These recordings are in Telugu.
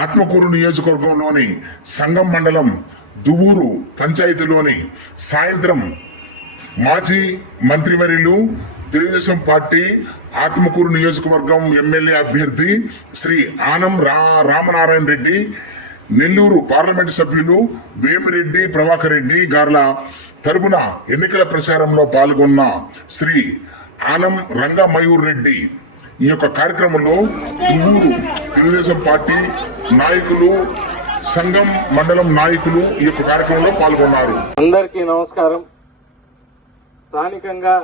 ఆత్మకూరు నియోజకవర్గంలోని సంగం మండలం దువ్వూరు పంచాయతీలోని సాయంత్రం మాజీ మంత్రివర్యులు తెలుగుదేశం పార్టీ ఆత్మకూరు నియోజకవర్గం ఎమ్మెల్యే అభ్యర్థి శ్రీ ఆనం రా రామనారాయణ రెడ్డి నెల్లూరు పార్లమెంటు సభ్యులు వేమిరెడ్డి ప్రభాకర్ రెడ్డి గార్ల తరపున ఎన్నికల ప్రచారంలో పాల్గొన్న శ్రీ ఆనం రంగమయూర్ రెడ్డి ఈ యొక్క కార్యక్రమంలో దువ్వూరు తెలుగుదేశం పార్టీ నాయకులు సంఘం మండలం నాయకులు ఈ యొక్క కార్యక్రమంలో పాల్గొన్నారు. అందరికీ నమస్కారం. స్థానికంగా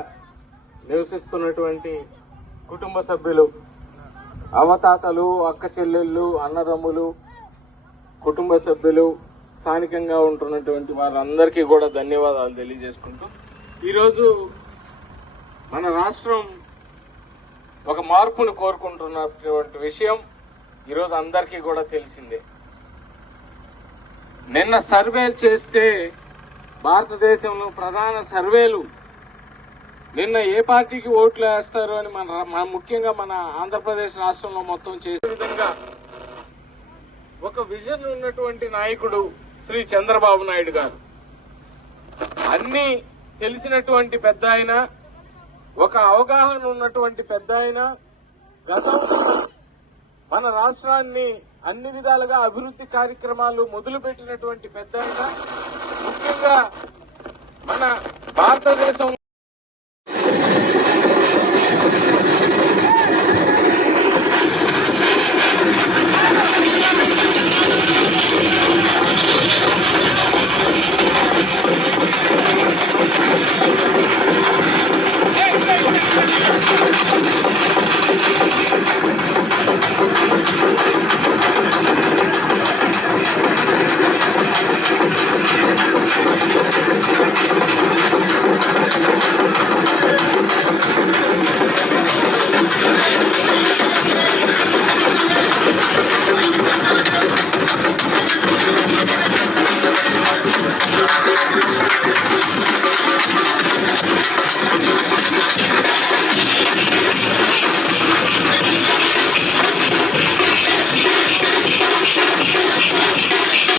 నివసిస్తున్నటువంటి కుటుంబ సభ్యులు అవతాతలు అక్క చెల్లెళ్ళు అన్నదమ్ములు కుటుంబ సభ్యులు స్థానికంగా ఉంటున్నటువంటి వారందరికీ కూడా ధన్యవాదాలు తెలియజేసుకుంటూ ఈరోజు మన రాష్ట్రం ఒక మార్పును కోరుకుంటున్నటువంటి విషయం ఈరోజు అందరికీ కూడా తెలిసిందే. నిన్న సర్వేలు చేస్తే భారతదేశంలో ప్రధాన సర్వేలు నిన్న ఏ పార్టీకి ఓట్లు వేస్తారు అని మన మన ముఖ్యంగా మన ఆంధ్రప్రదేశ్ రాష్ట్రంలో మొత్తం చేసే విధంగా ఒక విజన్ ఉన్నటువంటి నాయకుడు శ్రీ చంద్రబాబు నాయుడు గారు. అన్ని తెలిసినటువంటి పెద్ద ఒక అవగాహన ఉన్నటువంటి పెద్ద ఆయన గతంలో మన రాష్ట్రాన్ని అన్ని విధాలుగా అభివృద్ది కార్యక్రమాలు మొదలుపెట్టినటువంటి పెద్ద ముఖ్యంగా మన భారతదేశం. Thank